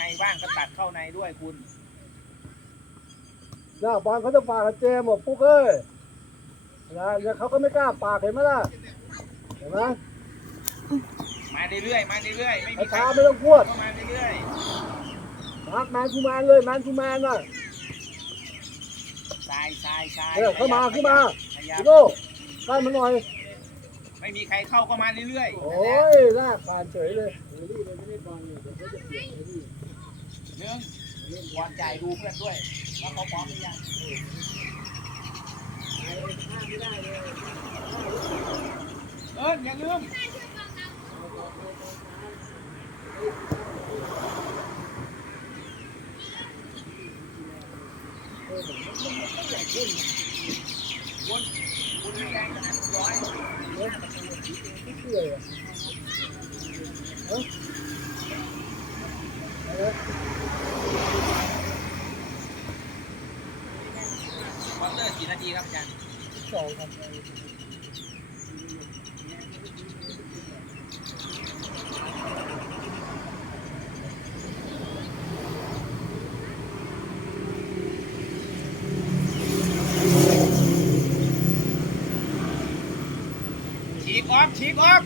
ในบ้างก็ตัดเข้าในด้วยคุณ หน้าบอลเขาจะฝากกับเจมส์บอกปุ๊กเอ้ยนะเดี๋ยวเขาก็ไม่กล้าปากเห็นไหมล่ะ เห็นไหมมาเรื่อยๆมาเรื่อยๆไม่ไอ้มีใครช้าไม่ต้องพูดเข้ามาเรื่อยมาร์คแมนทูแมนเลยแมนทูแมนน่ะๆทรายทรายทรายเออเข้ามาขึ้นมาขยับพี่โน่ได้มาหน่อย ไม่มีใครเข้าก็มาเรื่อยโอ้ยลากผ่านเฉยเลย ๆหนึ่งบอลจ่ายดูเพื่อนด้วยว่าเขาพร้อมหรือยังเอออย่าลืมคุณคุณให้แรงขนาดร้อย ไม่เชื่อเลยเอ้ยเอ้ย ควอเตอร์ กี่นาทีครับอาจารย์สองครับฉีกออกฉีกออก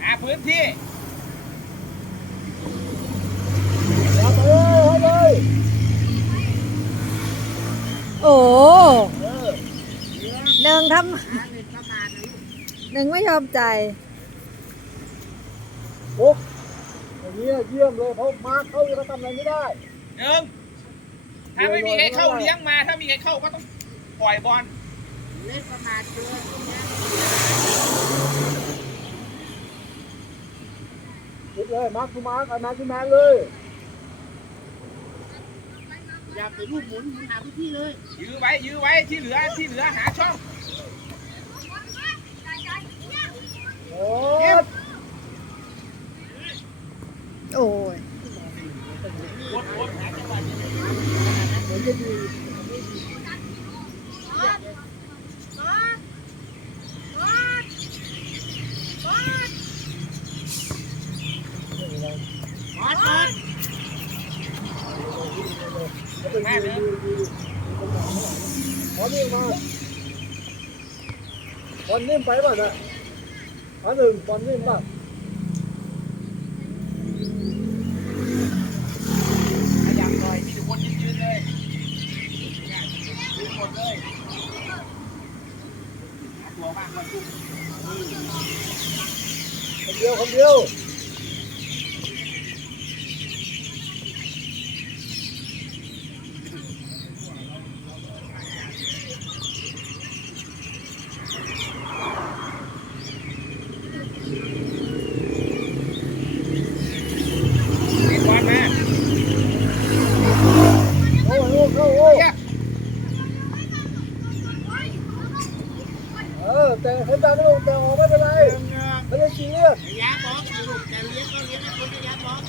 หาพื้นที่ เอาไปเลยเอาเลย โอ้เออหนึ่งทำหนึ่งไม่ยอมใจายปุ๊บอย่างนี้เยี่ยมเลยเพราะมาร์คเขาจะทำอะไรไม่ได้หนึ่งถ้าไม่มีใครเข้าเลี้ยงมา ถ้ามีใครเข้าก็ต้องปล่อยบอลคิดเลยมาร์คทูมาร์คไอ้มาร์คทูแมนเลย อย่าไปรูปหมุนหมุนหาพี่เลย ยื้อไว้ยื้อไว้ที่เหลือที่เหลือหาช่อง โอ้ย โอ้ย วนวนหาจังหวะ เหมือนจะดี บอสบอส จะเป็นดีดีดีขอนี่มาบอลนิ่มไปป่ะเนี่ยอันหนึ่งบอลนิ่มป่ะ ขยับหน่อย มีแต่คนยืนยืนเลยยืนหมดเลยหาตัวบ้างวันจุ๊บ คนเดียวคนเดียว เล่นบอลมา โอ้โหเข้าโอ้ เยี่ย เออแต่เห็นตาไม่ลงแต่ออกไม่เป็นไรไม่ได้ชี้อะระยะบอสลูกจะเลี้ยงก็เลี้ยงให้คนระยะบอส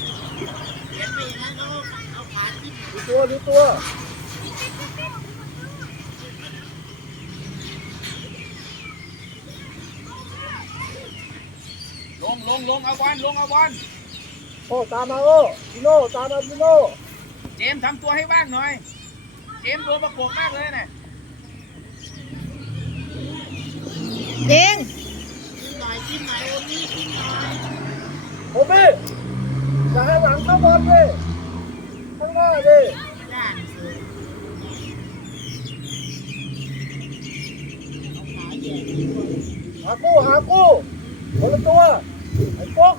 เลี้ยงไปอย่างนั้นเขาเอาขาทิ้งดูตัวดูตัวลงลงลงเอาบอลลงเอาบอลโอ้ตามมาโอ้พี่โน่ตามมาพี่โน่เจมทำตัวให้บ้างหน่อย เจมตัวประกบมากเลยน่ะยิง ทิ้งหน่อ ยทิ้งหน่อยโอนี่ทิ้งหน่อยผมพี่อย่าให้หลังเข้าบอลดิข้างหน้าดิจ้าเอาขาเหยียบหากู้หากู้คนละตัวไอ้ป๊อก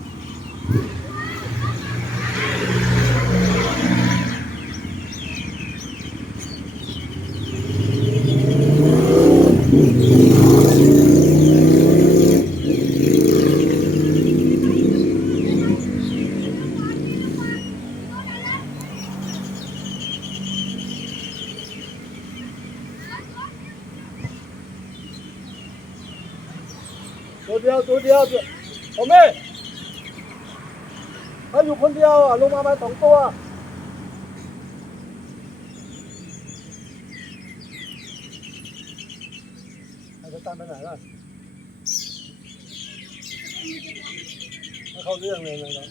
เดียวตัวเดียวผมพี่เขาอยู่คนเดียวอะลงมามาสองตัวไอ้จะตามไปไหนล่ะเข้าเรื่องเลยนะครับ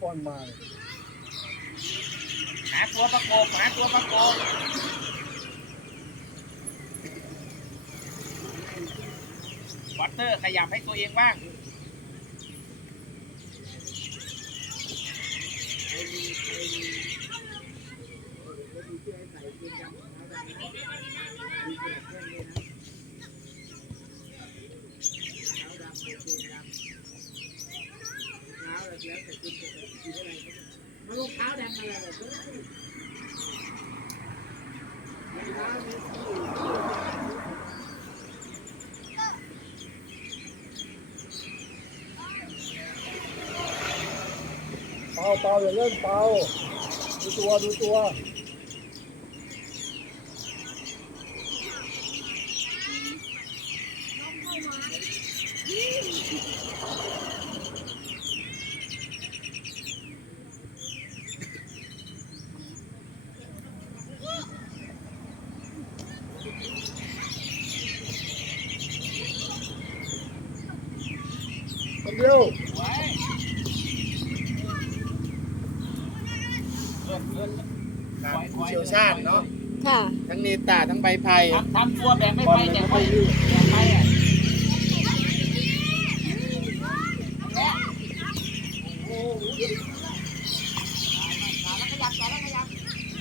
ป้อนมาหาตัวประกบหาตัวประกบ อเตอร์ขยับให้ตัวเองบ้าง มันรองเท้าดำอะไรแบบนี้รองเท้ามีสี เปล่าเปล่าอย่าเล่นเปล่าดูตัวดูตัวเดียว ไว้เอิ้นเอิ้น ครับผู้เชี่ยวชาญเนาะ ค่ะ ทั้งเนตาทั้งใบไผ่ทำทำตัวแบบไม่ไปแต่ไปแต่ไปอะโอ้โหแล้วขยับต่อแล้วขยับ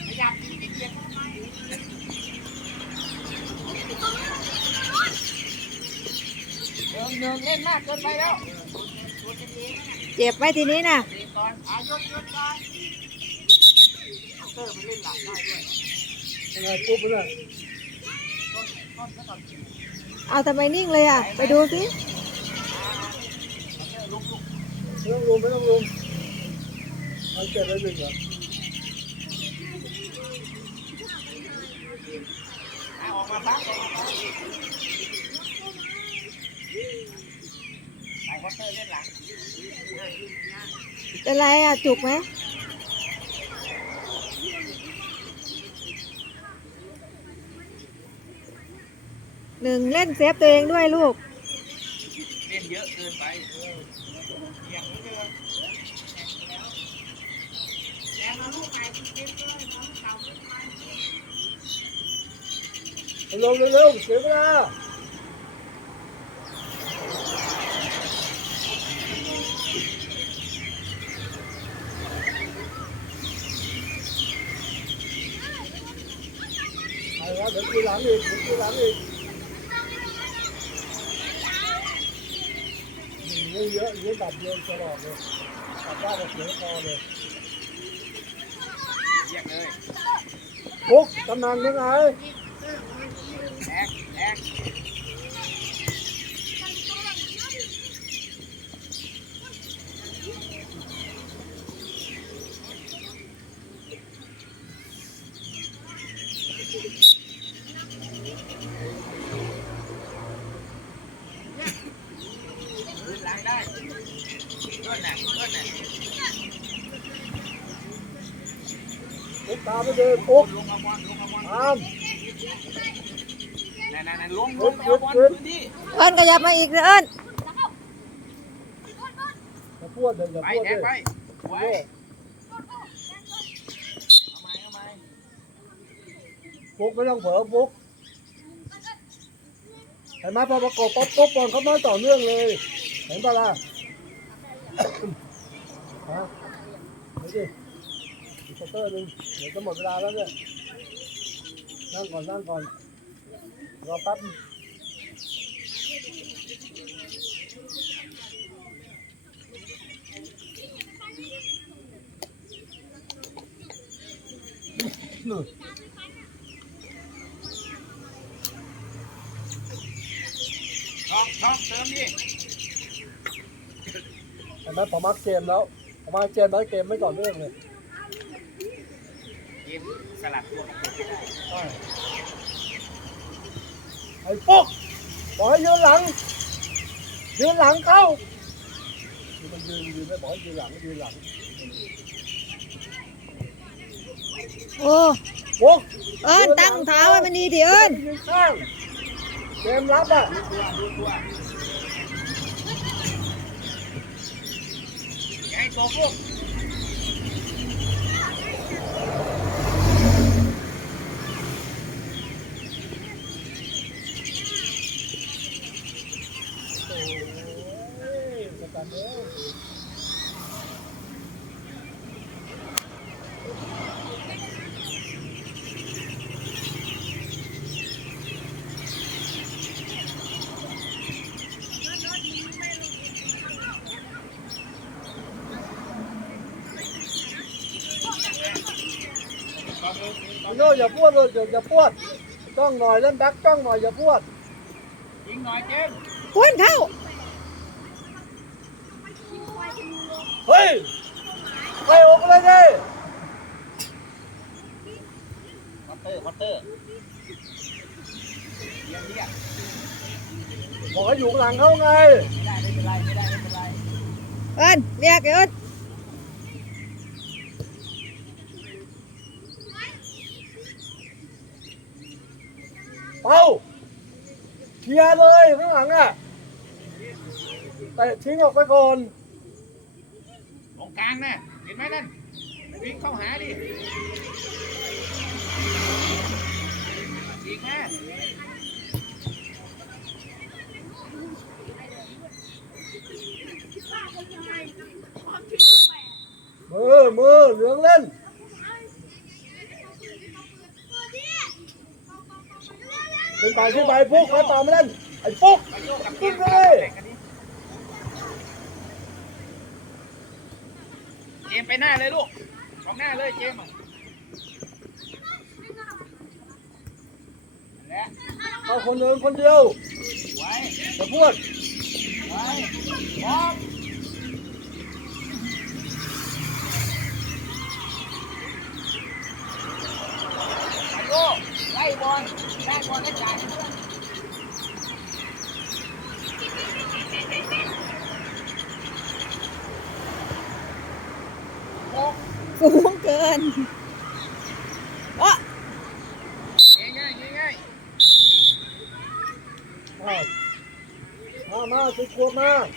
ขยับเกียร์เดินเดินเล่นมากเกินไปแล้ว เจ็บไหมทีนี้น่ะ เบรกก่อนอายกยกก่อนอัพเตอร์มันเล่นหลังได้ด้วย ยังไง ปุ๊บเนี่ยต้นต้นก็ต้นเอาทำไมนิ่งเลยอะ ไปดูสิอัพเตอร์ลุกลุกไม่ต้องลุมไม่ต้องลุมมันเจ็บได้หนึ่งเหรออะออกมาปั๊บออกมาปั๊บไปวัตเตอร์เล่นหลังเป็นไรอะ จุกไหม หนึ่งเล่นเซฟตัวเองด้วยลูก เล่นเยอะเกินไปเอียงนิดเดียวลงเร็วๆเสียเวลาไปแล้วเดี๋ยวทีหลังอีกเดี๋ยวทีหลังอีก เยอะเยอะเยอะแบบเดียวตลอดเลยตัดได้ก็เสียคอเลยเรียกเลยปุ๊กกำนันยังไงแทกแทก พื้นล้างได้เพื่อนน่ะเพื่อนน่ะ ปุ๊กตามไปเลยปุ๊กลงเอาบอลลงเอาบอลตามนั่นนั่นนั่นลงลงไปเอาบอลพื้นที่เอิญขยับมาอีกเอิญอย่าพูดเดี๋ยวอย่าไปพูดแทเลงไปยไว้เอาไหมเอาไหมปุ๊กไม่ต้องเผลอปุ๊กเห็นไหมพอประกบปุ๊บปุ๊บบอลเขามาต่อเนื่องเลย เห็นปะล่ะฮะ เดี๋ยวดิอีกสเตอร์หนึ่งเดี๋ยวจะหมดเวลาแล้วเนี่ยนั่งก่อนนั่งก่อนรอแป๊บนึงนู่นช่องช่องเติมดิเห็นไหมพอมาร์คเกมแล้วพอ มาร์คเกมแล้วเกมไม่ต่อเนื่องเลยเกมสลับตัวกับตัวไม่ได้ใช่ไอ้ปุ๊กบอกให้ยืนหลัง ยืนหลังเข้ามันยืนยืนไม่บอกให้ยืนหลังยืนหลังโอ้ปุ๊กเอิญตั้งเท้าให้มันดีดิเอิญยืนข้างเกมรับอะ ตัวดูตัว โตลูก โอ้ยสตันเอ้ย พี่ โน่อย่าพวดเลยอย่าอย่าพวดจ้องหน่อยเล่นแบ็คจ้องหน่อยอย่าพวดยิงหน่อยเจมส์ควนเข้า เฮ้ยไปออกเลยดิวัตเตอร์วัตเตอร์เรียนเรียกบอกให้อยู่ข้างหลังเขาไง ไม่ได้ไม่เป็นไรไม่ได้ไม่เป็นไร เอิ้นเรียกเอิ้น เป้าเคลียร์เลยข้างหลังอะแต่ทิ้งออกไปก่อนตรงกลางน่ะเห็นไหมนั่นวิ่งเข้าหาดิอีกนะมือมือเหลืองเล่น ขึ้นไปขึ้นไปฟุกไปต่อไม่เล่นไอ้ฟุกไปโยกกับเจขึ้นมส์เลครับยแข่งกันดิเจมส์ไปหน้าเลยลูกออกหน้าเลยเจมส์อะนั่นแหละเอาคนเดินคนเดียวไว้อย่าพวดไว้พร้อมไปโยก ไล่บอลได้บอลได้จ่ายให้เ